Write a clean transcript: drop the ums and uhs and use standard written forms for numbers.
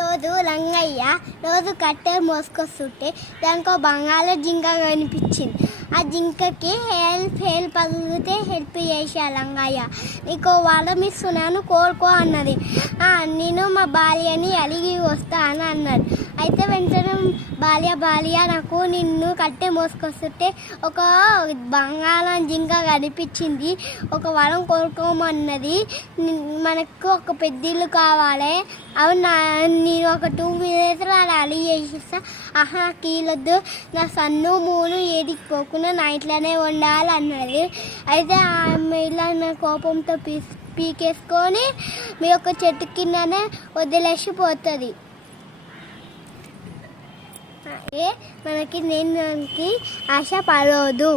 రోజు రంగయ్య రోజు కట్టె మోసుకొస్తుంటే దానికో బంగాళ జింక కనిపించింది. ఆ జింకకి హెల్ప్ అడిగితే హెల్ప్ చేసా రంగయ్య. నీకు వరం ఇస్తున్నాను కోరుకో అన్నది. నేను మా భార్యని అలిగి వస్తా అని అన్నాడు. అయితే వెంటనే భార్య నాకు నిన్ను కట్టె మోసుకొస్తుంటే ఒక బంగాళ జింక కనిపించింది, ఒక వరం కోరుకోమన్నది, మనకు ఒక పెద్దిల్లు కావాలి, అవును నేను ఒక 2 minutes అలా అలిగి చేసిస్తా, కీలొద్దు, నా సన్ను మూను ఏడికి పోకుండా నా ఇంట్లోనే ఉండాలి అన్నది. అయితే ఆమె ఇలా నా కోపంతో పీకేసుకొని మీ యొక్క చెట్టు కిందనే వదిలేసిపోతుంది. మనకి నేను ఆశ పడదు.